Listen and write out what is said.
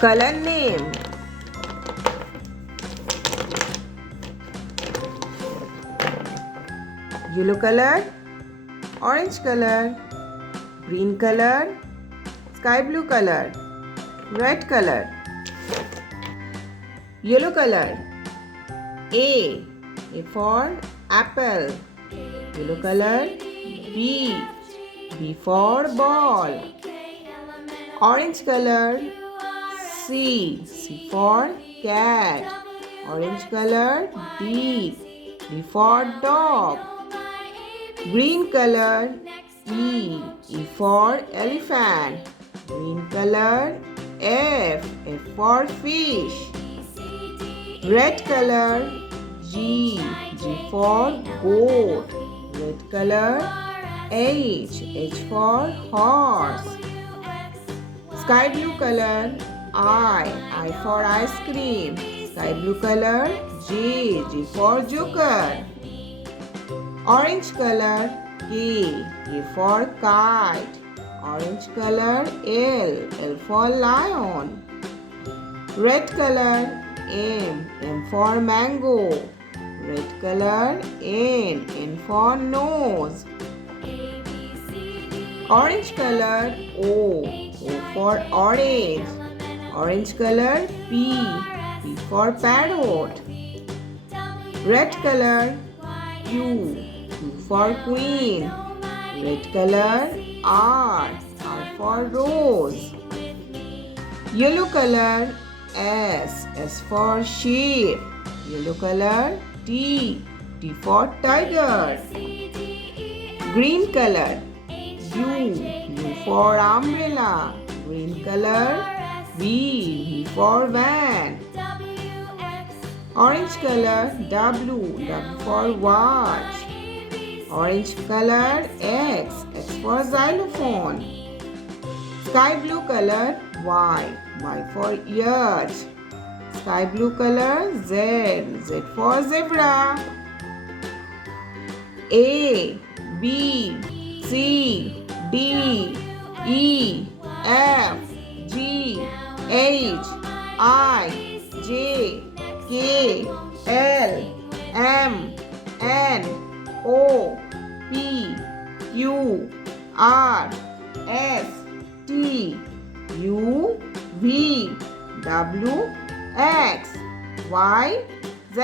Color name. Yellow color, orange color, green color, sky blue color, red color. Yellow color. A for apple. Yellow color. B for ball. Orange color. C for cat. Orange color. D for dog. Green color. E for elephant. Green color. F for fish. Red color. G for goat. Red color. H for horse. Sky blue color. I for ice cream. Sky blue color. J for joker. Orange color. K for kite. Orange color. L for lion. Red color. M for mango. Red color. N for nose. Orange color. O for orange. Orange color. P for parrot. Red color. Q for queen. Red color. R for rose. Yellow color. S for sheep. Yellow color. T for tiger. Green color. U for umbrella. Green color. V for van. Orange color. W for watch. Orange color. X for xylophone. Sky blue color. Y for ears. Sky blue color. Z for zebra. A B C D E F G H I J K L M N O P Q R S T U V W X Y Z.